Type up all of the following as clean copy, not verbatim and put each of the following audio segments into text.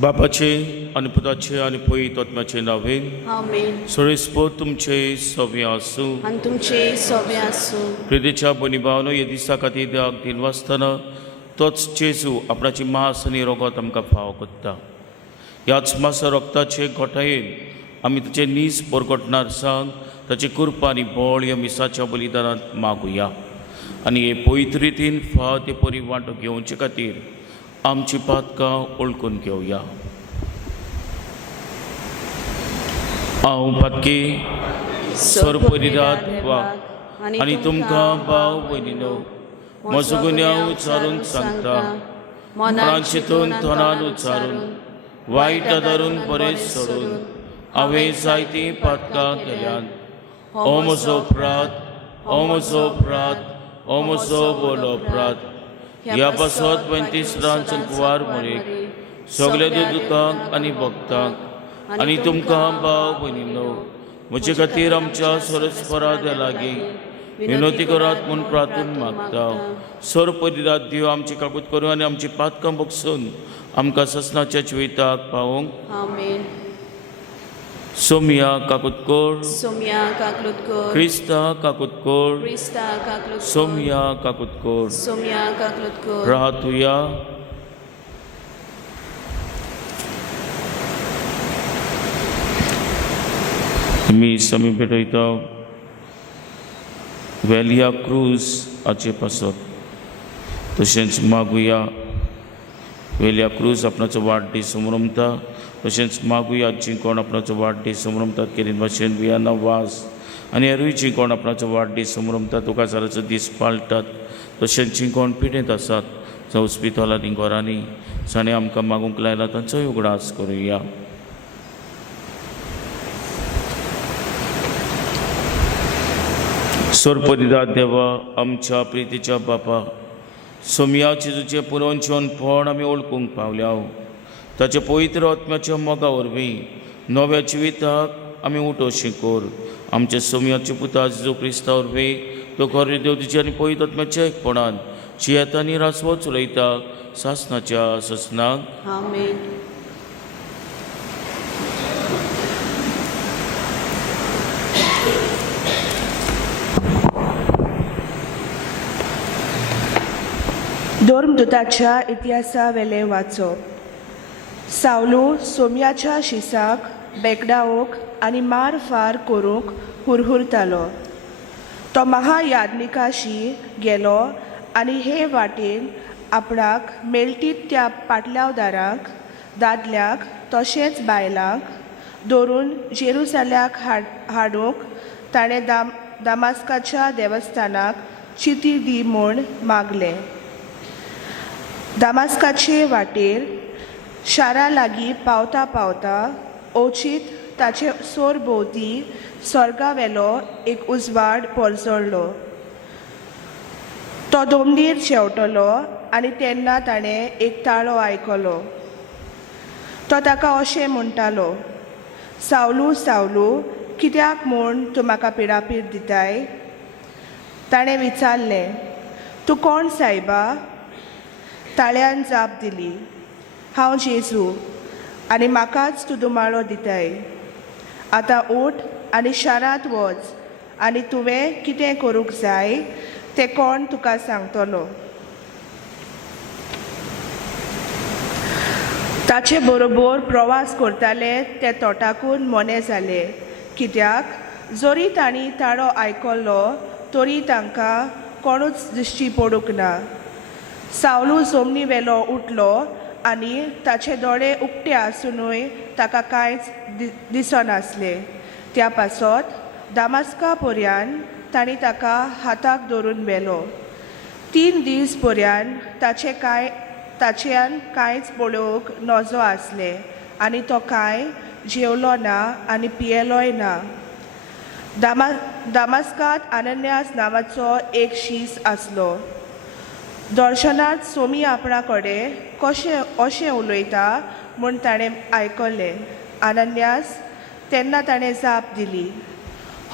बापाचे आणि पुताचे आणि पवित्र आत्म्याचे नावे आमेन. सुरेस्पोर तुमचे सव्य आसूं आनी तुमचे सवे आसूं. प्रितेच्या बनिभावनो हे दिसा खातीर देवाक दिनवासतना तोच जेजू आपणाची मास आनी रोगत आमकां फाव करता. ह्याच मास रक्ताचे घोटायेन आमी ताचे नीज परगटणार सांग ताची कृपा आनी बळ ह्या मिसाच्या बलिदानांत मागुया आनी हे पवित्र रितीन फाव ते परी वांटो घेवचे खातीर आमची पातकां ओळखून घेवया. हांव पातकी सर्वपरिरात वाग आनी तुमकां भाव भयणीनो म्हजो गुन्यांव उच्चारून सांगता. मनान चिंतून तोंडान उच्चारून वायट धरून बरें सोडून हांवें जायतीं पातकां केल्यान. हो म्हजो अपराध, हो म्हजो अपराध, हो म्हजो व्हडलो अपराध. ह्या पासत 35 रांचन कुवार म्हणीक सगल्या दुकांक आनी भक्तांक आनी तुमकां भाव भयणीनो म्हजे खातीर आमच्या सरस्वराद्या लागीं विनोती करात म्हूण प्रार्थून मागता. सर्वपरिरात देव आमची काकूत करूं आनी आमची पातकां बगसून आमकां ससनाच्या जिविताक पावोंक. आमेन. सोमिया काकूत कोर, सोम्या काकलुत कोर. क्रिस्ता काकूत कोर, क्रिस्ता काकलुत कोर. सोमिया काकूत कोर. सोम्या काकलुत कोर. राहतुया. मी समी भेटयता वेलिया क्रूज हाचे पासत तशेंच मागुया. वेलिया क्रूज आपणाचो वाडदीस समरमता. तशेंच मागुया जी कोण आपणाचो वाडदीस समरमतात केरीन भाशेन वियाना वास आनी हेरूय जी कोण आपणाचो वाडदीस समरमतात तुकासाराचो दीस पाळटात. तशेंच जी कोण पिडेत आसात जावं हॉस्पिटलांनी घरांनी जाणें आमकां मागूंक लायला तांचोय उगडास करुया. सर्वपरिरात देवा आमच्या प्रितीच्या बापा सोमिया जेजूचे पुनर्जीवन पण आमी ओळखूंक पावल्या. ताच्या पवित्र आत्म्याच्या मोगा वरवीं नव्या जिविताक आमी उठोवशी कोर. आमच्या सोमियाच्या पुता जेजू क्रिस्ता वरवीं तो खरें देव तुजे आनी पवित्र आत्म्याच्या एकपणान जियेता आनी रासवो चलयता सासनाच्या ससनाक. आमेन. धर्मदुताच्या इतिहासा वेले वाचप. सावलू सोम्याच्या शिसाक बेगडावंक आनी मार फार करूंक हुरहुरतालो. तो महायाज्ञिकाशी गेलो आनी हे वाटेन आपणाक मेळटीत त्या पाटल्यावदारांक दादल्यांक तशेंच बायलांक धरून जेरुसाल्याक हाडूंक ताणें दामास्काच्या देवस्थानाक चिटी दी म्हूण मागलें. दामास्काचे वाटेर शारा लागीं पावता पावता ओचीत ताचे सोर भोंवती स्वर्गावेलो एक उजवाड परजळ्ळो. तो दोमनीर शेवटलो आनी तेन्ना ताणें एक ताळो आयकलो. तो ताका अशें म्हणटालो, सावलू सावलू कित्याक म्हूण तूं म्हाका पिडापीड दिताय? ताणें विचारलें, तूं कोण सायबा? ताळ्यान जाप दिली, हांव जेजू आनी म्हाकाच तूं दुमाळो दिताय. आतां उठ आनी शारांत वच आनी तुवें कितें करूंक जाय तें कोण तुका सांगतलो. ताचे बरोबर प्रवास करताले ते तोटाकून मोने जाले, कित्याक जरी तांणी ताळो आयकल्लो तरी तांकां कोणूच दिश्टी पडूंक ना. सावलू जमनी वेलो उठलो आनी ताचे दोळे उक्ते आसुनूय ताका कांयच दिसनासले. त्या पासत दामास्का पर्यान तांणी ताका हाताक धरून व्हेलो. 3 दीस पर्यान ताच्यान कांयच पळोवंक नजो आसले आनी तो कांय जेवलो ना आनी पियेलोय ना. दामास्कांत अनन्यास नांवाचो एक शीस आसलो. दर्शनांत सोमी आपणा कडेन अशें उलयता म्हूण ताणें आयकलें. अनन्यास तेन्ना ताणें जाप दिली,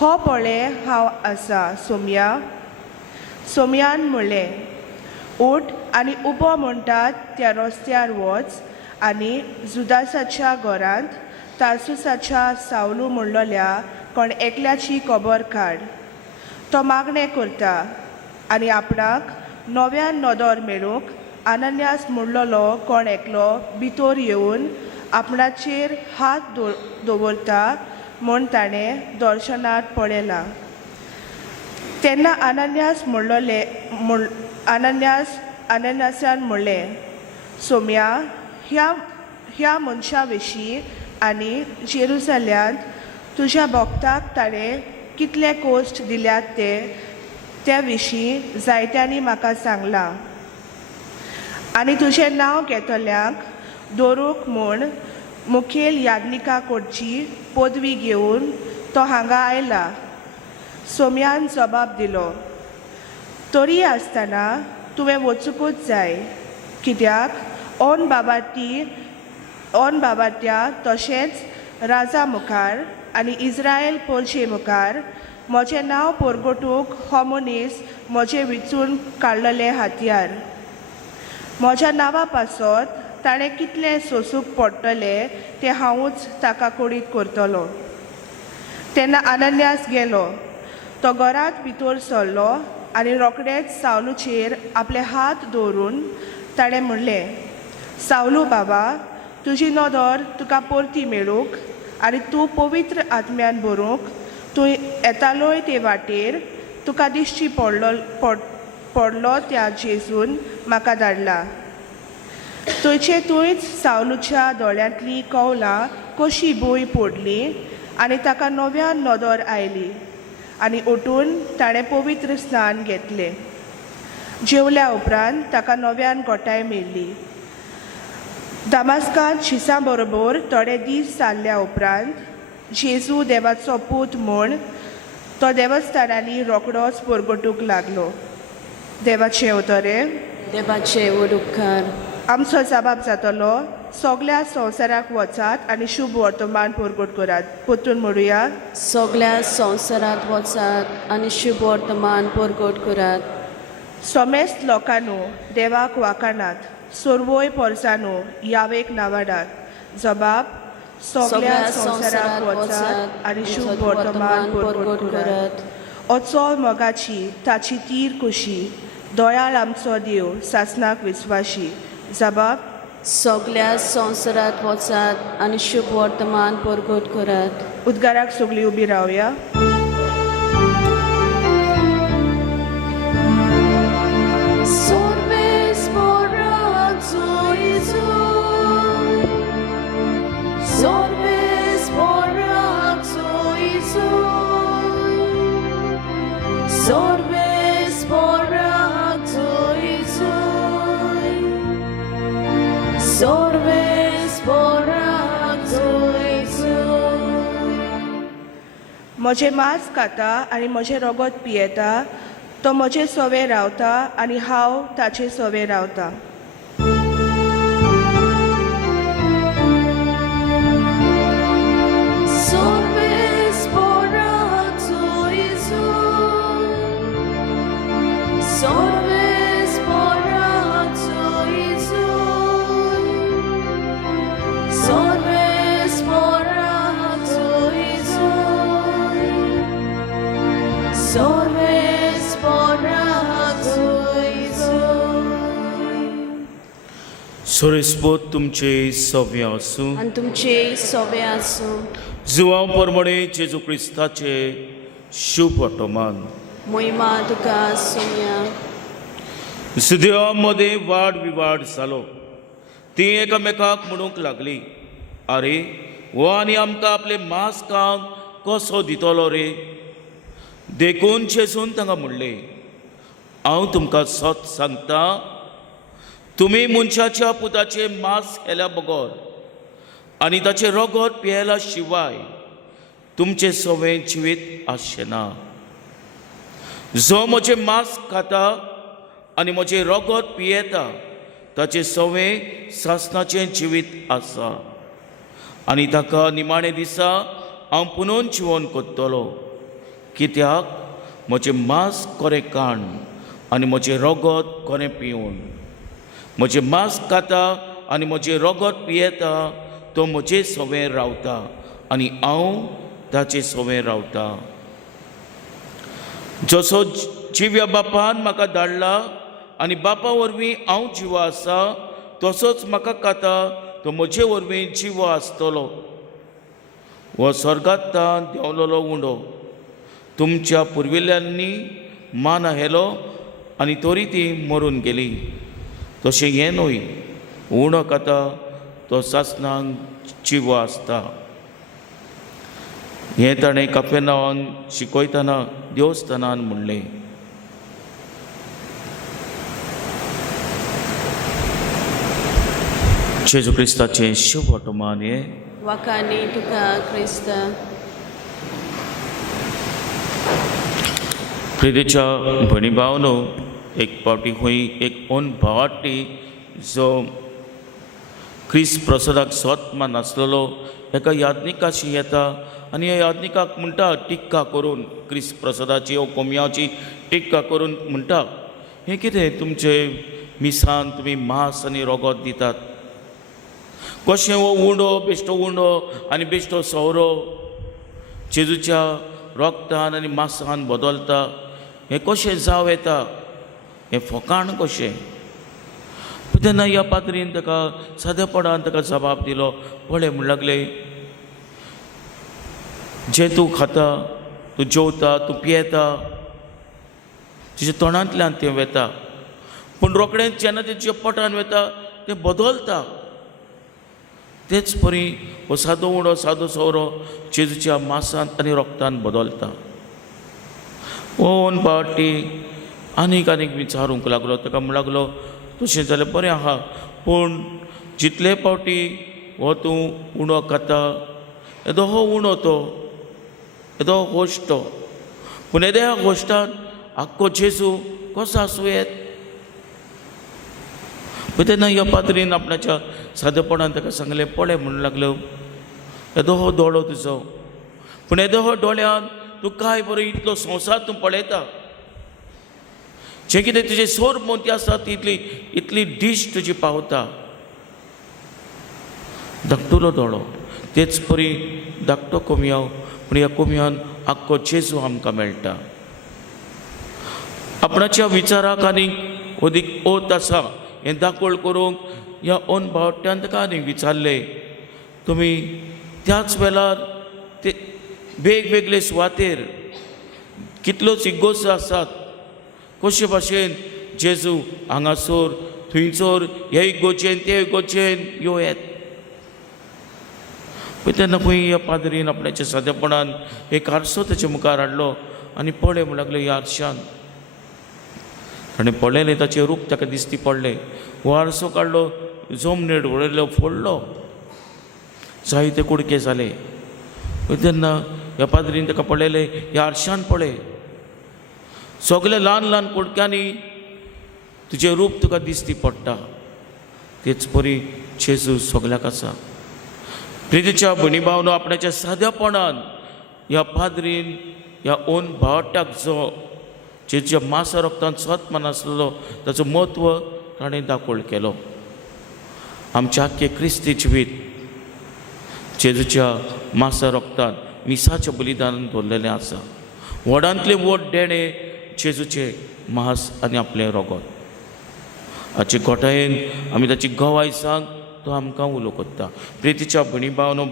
हो पळय हांव आसा सोम्या. सोम्यान म्हणलें, उठ आनी उबो म्हणटात त्या रस्त्यार वच आनी जुदासाच्या घरांत तार्सुसाच्या सावलू म्हणलोल्या कोण एकल्याची खबर काड. तो मागणें करता आनी आपणाक नव्यान नदर मेळूंक अनन्यास म्हणलोलो कोण एकलो भितर येवन आपणाचेर हात दवरता म्हूण ताणें दर्शनांत पळयलां. तेन्ना अनन्यासान म्हणलें, सोम्या, ह्या मनशा विशीं आनी जेरुसल्यांत तुज्या भक्ताक ताणें कितले कोश्ट दिल्यात त्या विशीं जायत्यांनी म्हाका सांगलां. आनी तुजें नांव घेतल्यांक दवरूंक म्हूण मुखेल याज्ञिका कडची पदवी घेवन तो हांगा आयला. सोम्यान जबाब दिलो, तरी आसतना तुवें वचूंकूच जाय, कित्याक ओन बाबात्या तशेंच राजा मुखार आनी इस्रायल पोरचे मुखार म्हजें नांव परगटूंक हो मनीस म्हजे विचून काडलेलें हातयार. म्हज्या नांवा पासत ताणें कितलें सोंसूंक पडटलें तें हांवूच ताका कुडीत करतलो. तेन्ना अनन्यास गेलो. तो घरांत भितर सरलो आनी रोखडेच सावलूचेर आपले हात दवरून ताणें म्हणलें, सावलू बाबा, तुजी नदर तुका परती मेळूंक आनी तूं पवित्र आत्म्यान भरूंक तूं येतालोय ते वाटेर तुका दिश्टी पडलो त्या जेजून म्हाका धाडला. थंयचे थंयच सावलूच्या दोळ्यांतलीं कवलां कशी भूंय पडली आनी ताका नव्यान नदर आयली आनी उठून ताणें पवित्र स्नान घेतलें. जेवल्या उपरांत ताका नव्यान घोटाय मेळ्ळी. दामास्कांत शिसां बरोबर थोडे दीस जाल्ल्या उपरांत जेजू देवाचो पूत म्हूण तो देवस्थानांनी रोखडोच परगटूंक लागलो. देवाचें उतरें. देवाचे उपकार. आमचो जबाब जातलो, सगल्या संवसाराक वचात आनी शुभ वर्तमान परगट करात. परतून म्हणुया, सगल्या संवसारांत वचात आनी शुभ वर्तमान परगट करात. सोमेस्त लोकांनो देवाक वाखाणात, सोर्वोय पोरसांनो यावेक नावाडात. जबाब, सगल्या संवसाराक वचात आनी शुभ वर्तमान परगट करात. ओचोल मोगाची ताची तीर कुशी, दोयाळ आमचो देव सासनाक विस्वाशी. जबाब, सगल्या संवसारांत वचात आनी शुभ वर्तमान परगट करात. उद्गाराक सगळीं उबी रावया. म्हजें मांस खाता आनी म्हजें रगत पियेता तो म्हजे सोवे रावता आनी हांव ताचे सोवे रावता. सुरेस्पोत तुमचे सव्य आसूं आनी तुमचे सोवे आसूं. जुवांव परमणे जेजू क्रिस्ताचे शुभ वर्तमान. महिमा तुका सोम्या. सुद्या मदें वाड विवाड जालो. ती एकामेकाक म्हणूंक लागली, आरे हो आनी आमकां आपले मांस खावंक कसो दितलो रे. देखून जेजून तांकां म्हणलें, हांव तुमकां सत सांगता, तुमी मनशाच्या पुताचे मांस केल्या बगर आनी ताचे रगत पियेला शिवाय तुमचे सवें जिवीत आसचें ना. जो म्हजें मांस खाता आनी म्हजें रगत पियेता ताचें सवें सासणाचें जिवीत आसा आनी ताका निमाणे दिसा हांव पुनून जिवन करतलो. कित्याक म्हजें मांस खरें खाण आनी म्हजें रगत खरें पिवन म्हजें मांस खाता आनी म्हजें रगत पियेता तो म्हजे सवेर रावता आनी हांव ताचे सवेर रावता. जसो जीव ह्या बापान म्हाका धाडला आनी बापा वरवीं हांव जिवो आसा तसोच म्हाका खाता तो म्हजे वरवीं जिवो आसतलो. हो स्वर्गांतल्यान देंवलेलो उंडो तुमच्या पुर्विल्यांनी मान हेलो आनी तरी ती मरून गेली. तशें हें न्हय, उणो खाता तो सासणांक जिवो आसता. हें ताणें कफेर्नावान शिकयतना देवस्थानान म्हणलें. जेजू क्रिस्ताचें शुभ वर्तमान हें वखाणी तुका क्रिस्ता. प्रिदेच्या भणी भावनो, एक पावटी खंय एक ओन भावाटी जो क्रिस्त प्रसादाक स्वतमा नासलेलो एका याज्ञिकाशी येता आनी ह्या याज्ञिकाक म्हणटा टिक्का करून क्रिस्त प्रसादाची वो कोमयाची टिक्का करून म्हणटा हें कितें तुमचें मिसान तुमी मांस आनी रगत दितात. कशें हो उंडो बेश्टो उंडो आनी बेश्टो सोवरो जेजूच्या रोगतान आनी मांसान बदलता. हें कशें जावं येता, हें फकाण कशें. तेन्ना ह्या पाद्रीन ताका सादेपणान ताका जबाब दिलो. पळय म्हण लागले, जें तूं खाता, तूं जेवता, तूं पियेता, तुज्या तोंडांतल्यान तें वेता, पूण रोखडेंच जेन्ना तें तुज्या पोटान वेता तें बदलता. तेच परी हो सादो उंडो सादो सोवरो जेजूच्या मांसांत आनी रोगतान बदलता. ओन पावटी आनीक विचारूंक लागलो. ताका म्हणूंक लागलो तशें जाल्यार बरें आहा, पूण जितले पावटी हो तूं उणो खाता येदो हो उणो तो येदो होस्ट तो, पूण येद्या होस्टान आख्खो जेजू कसो आसूं येत. पण तेन्ना ह्या पाद्रीन आपणाच्या सादेपणान ताका सांगलें, पळय म्हणूंक लागलो, येदो हो दोळो तुजो, पूण येदो हो दोळ्यान तूं काय बरो इतलो संवसार तूं पळयता. जें कितें तुजें सोर मोती आसा ती इतली डीश तुजी पावता. धाकटुलो दोळो तेच परी धाकटो कोमयाव, पूण ह्या कोमयान आख्खो जेजू आमकां मेळटा. आपणाच्या विचाराक आनीक अदीक ओत आसा हें दाखोळ करूंक ह्या ओन भावट्यान ताका आनीक विचारलें, तुमी त्याच वेळार ते वेगवेगळे सुवातेर कितल्योच इगोर्ज आसात, कशे भाशेन जेजू हांगासर थंयसर हे इगोर्जेन ते इगोर्जेन येत. पण तेन्ना खंय ह्या पाद्रीन आपणाच्या सादेपणान एक आरसो ताच्या मुखार हाडलो आनी पळय म्हणूंक लागलो. ह्या आरशान ताणें पळयलें, ताचें रूप ताका दिश्टी पडलें. हो आरसो काडलो, जमनीर उडयलो, फोडलो, जायते कुडके जाले. तेन्ना ह्या पाद्रीन ताका पळयलें, ह्या आरशान पळय, सगळे ल्हान ल्हान कुडक्यांनी तुजें रूप तुका दिश्टी पडटा. तेच परी जेजू सगल्याक आसा. प्रितीच्या भणी भावनो, आपणाच्या सादेपणान ह्या पाद्रीन ह्या ओन भावट्याक जो जेजूच्या मांसा रोगतान स्वतमान आसलेलो ताचो म्हत्व ताणें दाखोळ केलो. आमचें आख्खें क्रिस्ती जिवीत जेजूच्या मांसा रोगतान मिसाच्या बलिदानान दवरलेलें आसा. व्हडांतलें व्हड देणें जेजूचें मांस आनी आपलें रगत. हाचे घोटायेन आमी ताची गवाय सांग तो आमकां उलो करता. प्रितीच्या भणी भावनो,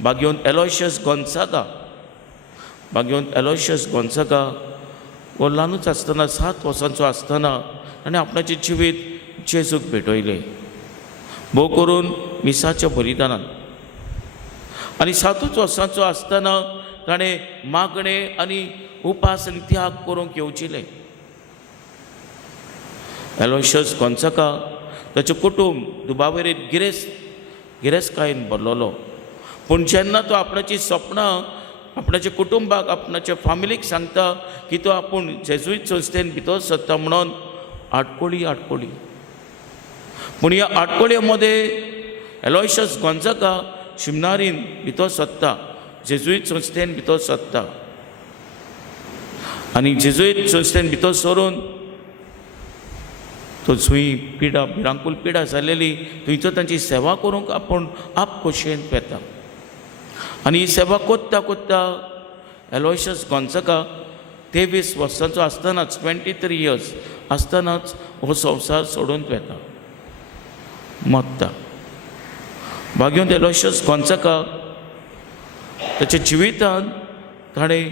बागयोन एलोयशियस गोन्सागा हो ल्हानूच आसतना 7 वर्सांचो आसतना ताणें आपणाचें जिवीत जेजूक भेटयलें, भोव करून मिसाच्या बलिदानान. आनी 7 वर्सांचो आसतना ताणें मागणें आनी उपास आनी त्याग करूंक येवजिलें. एलोयशियस गोन्सागा ताचें कुटूंब दुबावरीत गिरेस्तकायेन भरलोलो. पूण जेन्ना तो आपणाची सपनां आपणाच्या कुटुंबाक, आपणाच्या फॅमिलीक सांगता की तो आपूण जेजुईत संस्थेन भितर सरता म्हणून आडकोळी. पूण ह्या आडकोळये मदें एलोयशियस गोन्सागा शिमनारीन भितर सरता, जेजुईत संस्थेन भितर सरता. आनी जेजुईत संस्थेन भितर सरून तो थंय पिडा भिरांकूल पिडा जाल्लेली थंयचो तांची सेवा करूंक आपूण आप खोशयेन येता आनी ही सेवा कोत्ता कोत्ता एलोयशस गोंजाका 23 वर्सांचो आसतनाच 23 इयर्स आसतनाच हो संवसार सोडून वेता मरता. भाग्योन एलोयशस गोंजाका ताच्या जिवितांत ताणें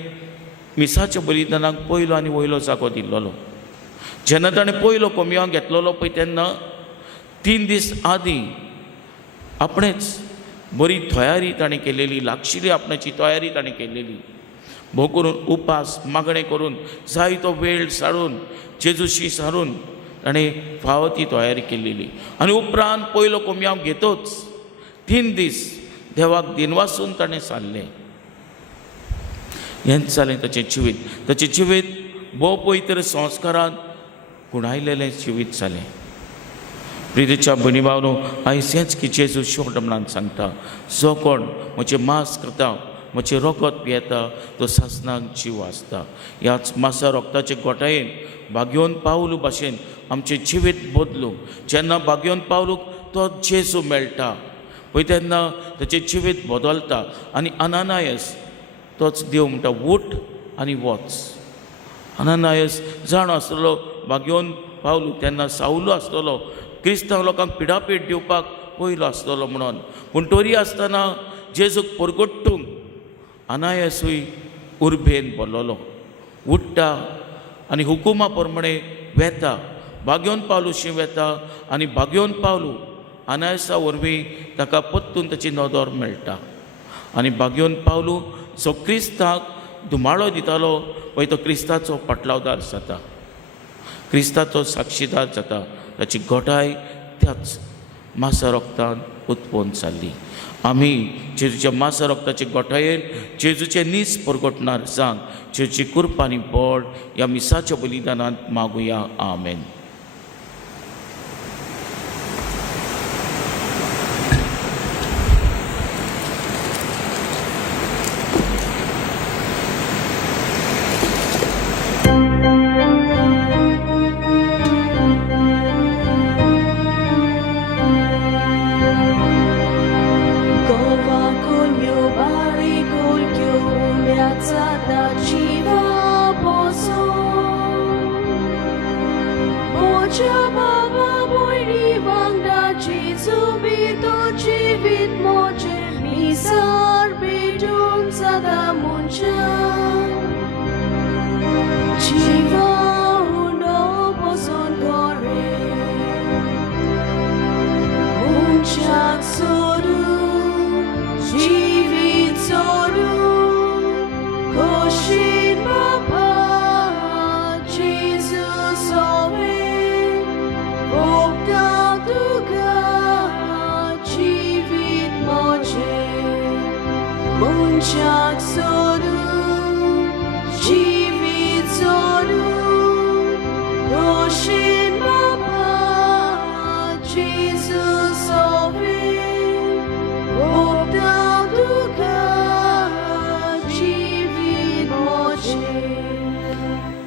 मिसाच्या बलिदानाक पयलो आनी वयलो जागो दिल्लो. जेन्ना ताणें पयलो कोमयाव घेतलेलो पळय तेन्ना 3 दीस आदीं आपणेच बरी तयारी ताणें केलेली, लागशिल्ली आपणाची तयारी ताणें केलेली. भोव करून उपास मागणें करून जाय तो वेळ सारून जेजूशी सारून ताणें फावो ती तयारी केलेली आनी उपरांत पयलो कोमयाव घेतोच 3 दीस देवाक दिनवासून ताणें सारलें. हेंच जालें ताचें जिवीत. ताचें जिवीत भोव पवित्र संस्कारांत गुणायलेलें जिवीत जालें. प्रिदेच्या भयणी भावनो, आयज हेंच की जेजू शॉर्ट म्हणून सांगता, जो कोण म्हजें मांस खाता म्हजें रगत पियेता तो सासणाक जीव आसता. ह्याच मासा रगताचे गोठायेन भाग्योन पावलू भाशेन आमचें जिवीत बदलूं. जेन्ना भाग्योन पावलूक तो जेजू मेळटा पळय तेन्ना ताचें जिवीत बदलता आनी अनानायस तोच देव म्हणटा उठ आनी वच. अनानायस जाण आसलो भाग्योन पावलू तेन्ना सावलो आसतलो, क्रिस्तांव लोकांक पिडापीड दिवपाक पयलो आसतलो म्हणून. पूण तरी आसतना जेजूक परगट्टूंक अनायसूय उर्बेन बोललो, उठ्ठा आनी हुकुमा प्रमाणे वेता. भाग्योन पावलूशी वेता आनी भाग्योन पावलू अनायसा वरवीं ताका पत्तून ताची नदर मेळटा आनी भाग्योन पावलू जो क्रिस्तांक धुमाळो दितालो पळय तो क्रिस्ताचो पाटलावदार जाता, क्रिस्ताचो साक्षीदार जाता. ताची गोठाय त्याच मासा रोगतान उत्पन्न जाल्ली. आमी जेजूच्या मासा रोगताचे गोठायेन जेजूचे नीस परगटणार जावन जेजूची कृपा आनी बळ ह्या मिसाच्या बलिदानांत मागुया. आमेन.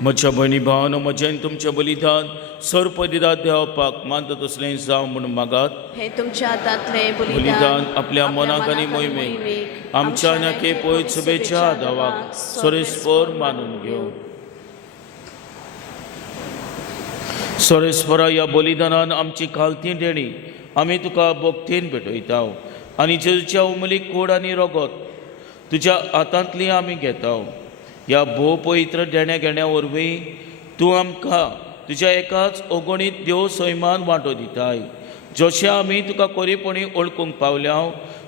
म्हज्या भयणी भावानो, म्हजें तुमचें बलिदान सर्पदिदात देवपाक मानता तसलें जावं म्हूण मागात. हे तुमच्या हातांतले बलिदान आपल्या मनाक आनी मोहिमेक आमच्या नाके पळय सभेच्या दावाक सोरेस्पर मानून घेवं. सोरेस्परा ह्या बलिदानान आमची खालती देणी आमी तुका भक्तीन भेटयता आनी जेजूच्या उमलीक कूड आनी रगत तुज्या हातांतली आमी घेता. ह्या भोव पवित्र देण्या घेण्या वरवीं तूं आमकां तुज्या एकाच अगणीत देव सैमान वांटो दिताय. जशें आमी तुका कोरेपणी ओळखूंक पावल्या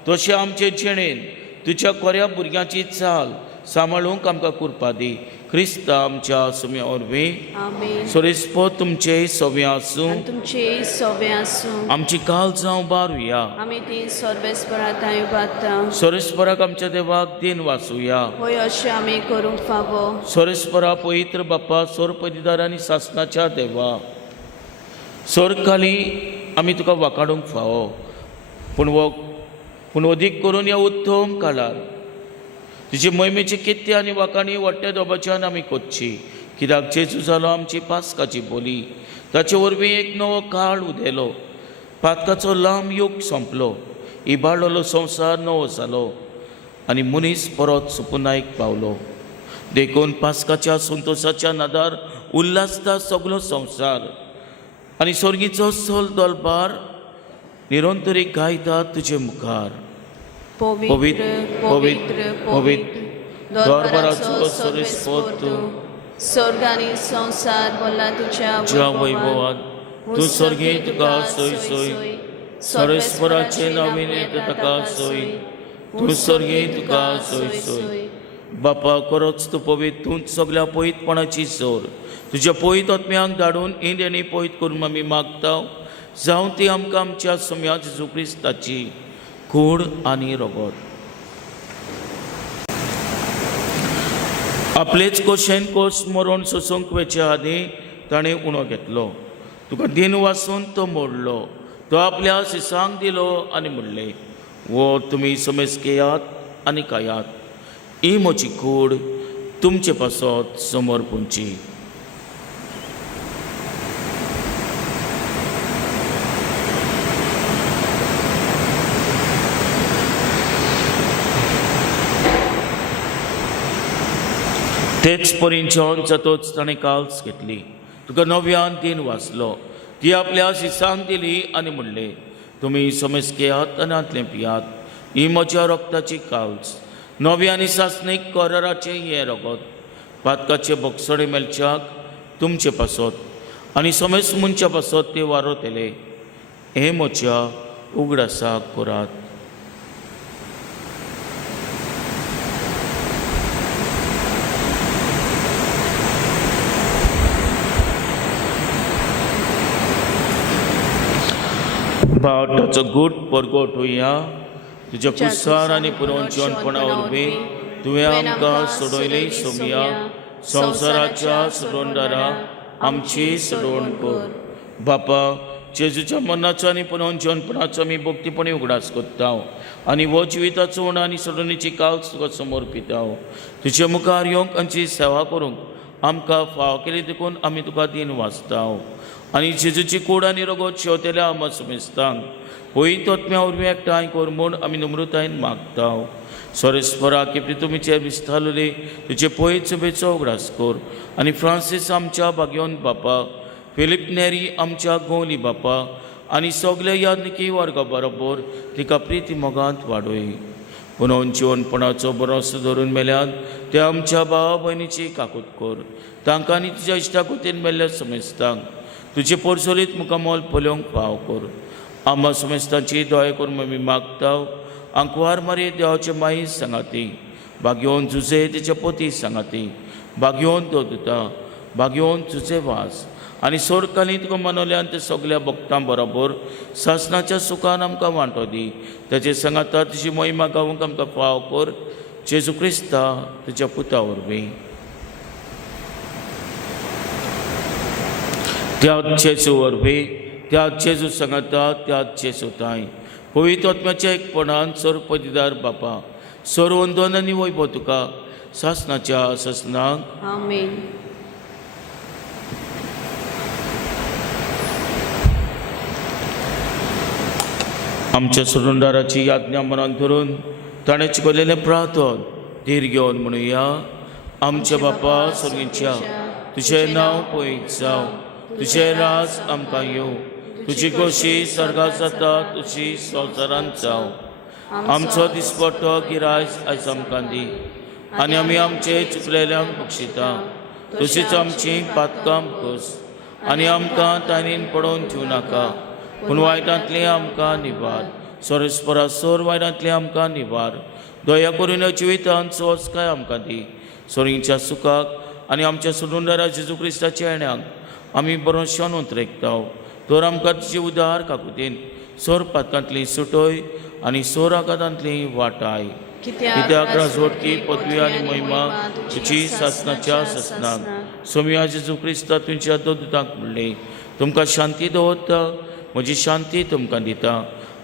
तशें आमचे जिणेन तुज्या कोऱ्या भुरग्यांची चाल सांबाळूंक आमकां कृपा दी. क्रिस्त आमच्या सुम्या वरवीं सोरेस्पो तुमचे सवे आसूं, तुमचे सवे आसूं. आमची काल जावं बारुया, आमी ती सोर्वेस्परांत उबारता. सोरेस्पराक आमच्या देवाक दिन वाचुया. होय अशें आमी करूंक फावो. सोरेस्परा पवित्र बाप्पा सोरपदिदार आनी सासणाच्या देवा, सोरकाली आमी तुका वाकाडूंक फावो. पूण अदीक करून ह्या उत्तम काळार तुजी मोहिमेची कित्ते आनी वाकाणी व्हडट्या दोबाच्यान आमी कोतची. कित्याक जेजू जालो आमची पास्काची बोली. ताचे वरवीं एक नवो काळ उदेलो. पातकाचो लांब युग सोंपलो. इबाडलेलो संवसार नवो जालो आनी मनीस परत सुपुनायक पावलो. देखून पास्काच्या संतोशाच्या नादार उल्हासता सगलो संवसार आनी सर्गीचो सल दलबार निरंतरी गायता तुजे मुखार. पवित्र पवित्र पवित्र दरबाराचो सर्वेस्पर तूं, स्वर्ग आनी संसार भरला तुज्या वैभवान. तूं सर्गी तुका सोय सोय, सर्वेस्पराचे नवीन येता ताका सोय. तूं सर्गी तुका सोय सोय. बापा खरोच तूं पवित्र. तूं सगळ्या पवित्रपणाची सोर. तुज्या पवित्र आत्म्यांक धाडून इंडियनी पवित्र करून आमी मागता. जावं ती आमकां आमच्या सम्या जेजू क्रिस्ताची कूड आनी रगत. आपलेच कोशेन कोस मरण सोसूंक वेच्या आदीं ताणें उणो घेतलो. तुका दिन वाचून तो मोडलो. तो आपल्या शिसांक दिलो आनी म्हणलें, वो तुमी समेस्केयात आनी खायात. ही म्हजी कूड तुमचे पासत समोर पोंची. तेच परींच्यान जातोच ताणें काल्स घेतली. तुका नव्यान दिन वाचलो. ती आपल्या शिसांक दिली आनी म्हणलें, तुमी समेस्केयात आनी आंतलें पियात. ही म्हज्या रक्ताची काल्स, नवी आनी सासणीक कराराचें हें रगत. पातकाचे बगसडे मेलच्याक तुमचे पासत आनी समेस मनच्या पासत ते वारोतेले. हें म्हज्या उगडासाक करात. बावटाचो गूट परगट होया. तुज्या कुसार आनी पुनर्जीवनपणा वरवीं तुवें आमकां सोडयली सोमया. संवसाराच्या सोडवणदारा आमची सोडवण कर. बापा, जेजूच्या मरणाचो आनी पुनर्जीवनपणाचो आमी भक्तीपणी उगडास करता आनी हो जिविताचो उण आनी सोडणीची काल्स तुका समोर पिता. तुजे मुखार येवंक आमची सेवा करूंक आमकां फाव केली देखून आमी तुका दिन वाचता आनी जेजूची कूड आनी रगत शेवतेल्या आमा समेस्तांक पवित्र आत्म्या वरवीं एकठांय कर म्हूण आमी नम्रतायेन मागता. सोरेस्परा की तुमीचे विस्तारलेली तुजे पवित्र सभेचो उगडास कर आनी फ्रांसीस आमच्या भाग्यवन बापा, फिलिप नेरी आमच्या गोवली बापा आनी सगळे यादनिकी वर्गा बरोबर तिका प्रिती मोगांत वाडय. पुनर्जीवनपणाचो भरोसो धरून मेल्यात ते आमच्या भावा भयणीची काकूट कर. तांकां आनी तुज्या इश्टाकुतीन मेल्ल्या समेस्तांक तुजे परसोलीत मुखामोल पळोवंक फाव कर. आम्हा समेस्तांची दया करून आमी मागता. आंकवार मारी देवाचे माई सांगाती, भाग्योन जुजे तेच्या पोती सांगाती, भाग्योन दोदुता, भाग्योन तुजे वास आनी सोरकाली तुका मनवल्यान ते सगळ्या भक्तां बरोबर सासणाच्या सुखान आमकां वांटो दी. ताचे सांगाता तुजी महिमा गावूंक आमकां फाव कर. जेजू क्रिस्ता तुज्या पुता वरवीं. त्याच जेजू वरवीं, त्याच जेजू सांगाता, त्याच जेजू ताय पवित्र आत्म्याच्या एकपणान सर पदवीदार बापा, सर वंदन आनी वैभव तुका सासणाच्या ससनाक. आमेन. आमच्या सुरुंदाराची याज्ञा मनान धरून ताणें शिकयलेलें प्रार्थन धीर घेवन म्हणुया. आमच्या बापा सर्गीच्या, तुजें नांव पवित्र जावं, तुजें राज आमकां येवं, तुजी खोशी सर्गांत जाता तुजी संवसारांत जावं. आमचो दिसपट्टो गिरायज आयज आमकां दी आनी आमी आमचे चुकलेल्यांक बक्षिता. तशीच आमची पातकां कस आनी आमकां ताणीन पडोवन दिवं नाका, पूण वायटांतली आमकां निवार. सोरेस्परा सोर वायटांतली आमकां निवार. दया करून जिवितांत सोजकाय आमकां दी. सोरींच्या सुखाक आनी आमच्या सुरुंदारा जेजू क्रिस्ताच्या येण्याक आमी बरोवंशान उतरेकता. तर आमकां तुजी उदार काकुतीन सोर पातकांतली सुटय आनी सोर आघातांतली वाटाय. कित्याक राजवटकी पदवी आनी महिमा तुजी सासणाच्या ससनाक सोम्या जेजू क्रिस्ता तुमच्या दोदूतांक म्हणली. तुमकां शांती दवरता, म्हजी शांती तुमकां दिता.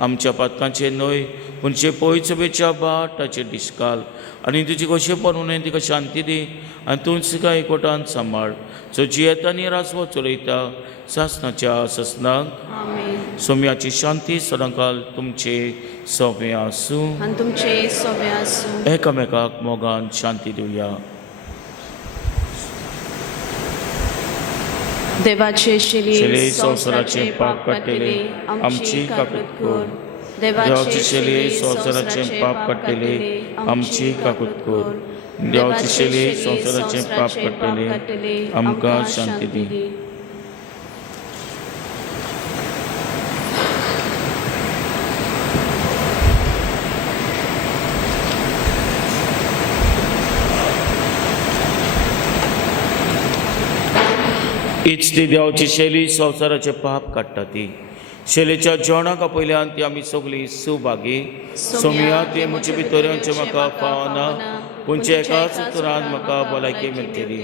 आमच्या पातकांचे न्हय पूण चे पयचुबेच्या बाटाचेर दिसकाल आनी तुजी कशें पडून तिका शांती दी आनी तूंच तिका एकवटान सांबाळ सो जियेता आनी रासवो चलयता सासनाच्या ससनाक आमेन. सोम्याची शांती सदांकाल तुमचे सोबे आसूं. आनी तुमचे सोबे आसूं. एकामेकाक मोगान शांती दिवया. देवाचे शिली शिली संवसाराचे पाप काडटले आमची काकूट कर. देवाची शिली संवसाराचे पाप काडटले आमची काकूट कर. देवाची शिली संवसाराचे पाप काडटले आमकां शांती दी. हीच ती देवाची शैली संवसाराचे पाप काडटा ती शैलीच्या जेवणाका पयल्यान ती आमी सगळीं सुभागी. सोमिया ती म्हजे भितऱ्यांचे म्हाका पावना पूणचे एकाच उतरान म्हाका भलायकी मेळटली.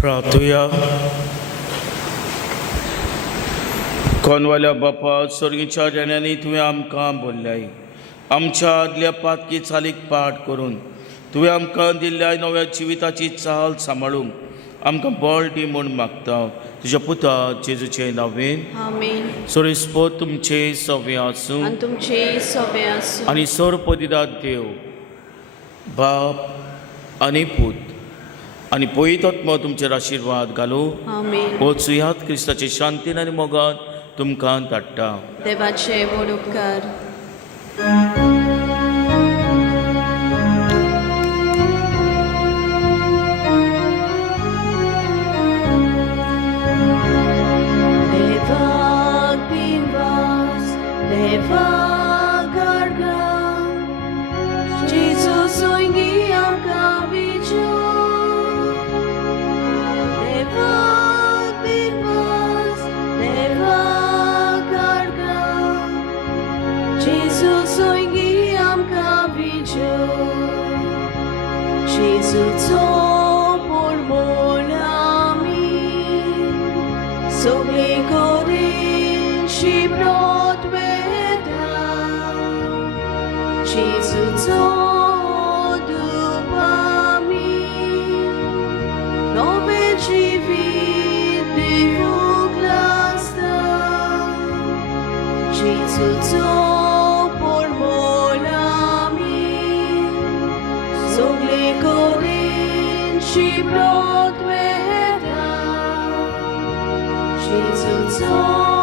प्रार्थुया. कोनवाल्या बापा स्वर्गीच्या देण्यानी तुवें आमकां बोल्ल्याय आमच्या आदल्या पातकी चालीक पाट करून तुवें आमकां दिल्ल्या नव्या जिविताची चाल सांबाळूंक आमकां बळ दी म्हूण मागता तुज्या पुता जेजूचे नांवेन. आमेन. सोरेस्पोत तुमचे सोबे आसूं आनी तुमचे सोबे आसूं. आनी सोरपदिदाद देव बाप आनी पूत आनी पवित्र आत्मा तुमचेर आशिर्वाद घालूं. आमेन. वचुयात क्रिस्ताचे शांतीन आनी मोगान तुमकां धाडटा. देवाचे व्हड उपकार. Jesuco pormolami, sogle korin shibrot veda, Jesuco